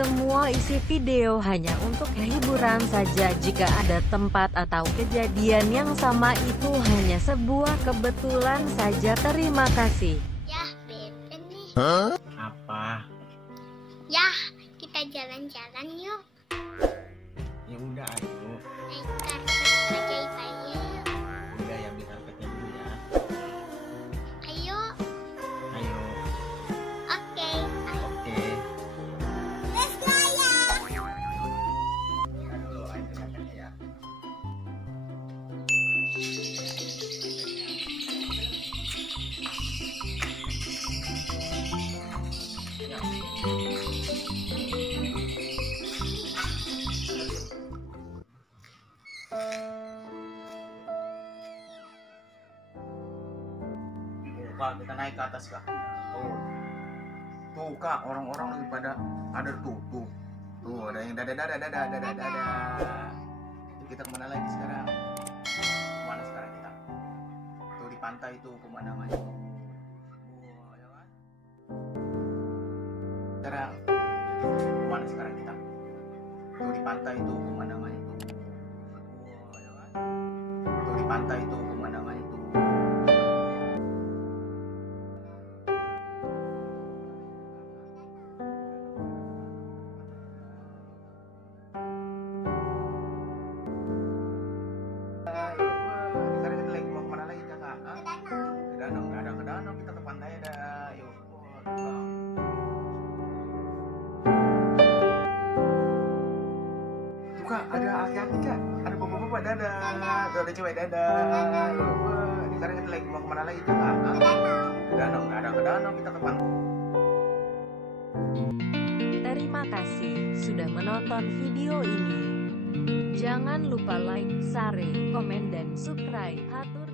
Semua isi video hanya untuk hiburan saja. Jika ada tempat atau kejadian yang sama, itu hanya sebuah kebetulan saja. Terima kasih. Ya, bebe nih. Apa? Ya, kita jalan-jalan yuk. Ya udah, ayo. Naik karpet keajaibannya yuk. Udah ya, beli karpetnya dulu ya. Ayo. Ayo. Oke. Oke. Let's go ya. Kita dulu, ayo pegangnya ya. Kak, kita naik ke atas kak. Tuh kak, orang-orang lagi pada ada tuh ada yang dadah. Kita kemana lagi sekarang? Kemana sekarang kita? Tuh di pantai tuh pemandangannya. Wah, ya kan? Sekarang kemana sekarang kita? Tuh di pantai tuh pemandangannya tuh. Wah, ya kan? Tuh di pantai tuh pemandangannya tuh. Sekarang kita lagi mau kemana lagi kakak? Ke danau, ke danau kita ke pantai dah. Yuk, tuh kak, ada aki-aki kak, ada bapak-bapak dadah, tuh ada cewek dadah. Yuk, sekarang kita lagi mau kemana lagi kakak? Ke danau, ke danau kita ke pantai. Terima kasih sudah menonton video ini. Jangan lupa like, share, komen, dan subscribe. Hatur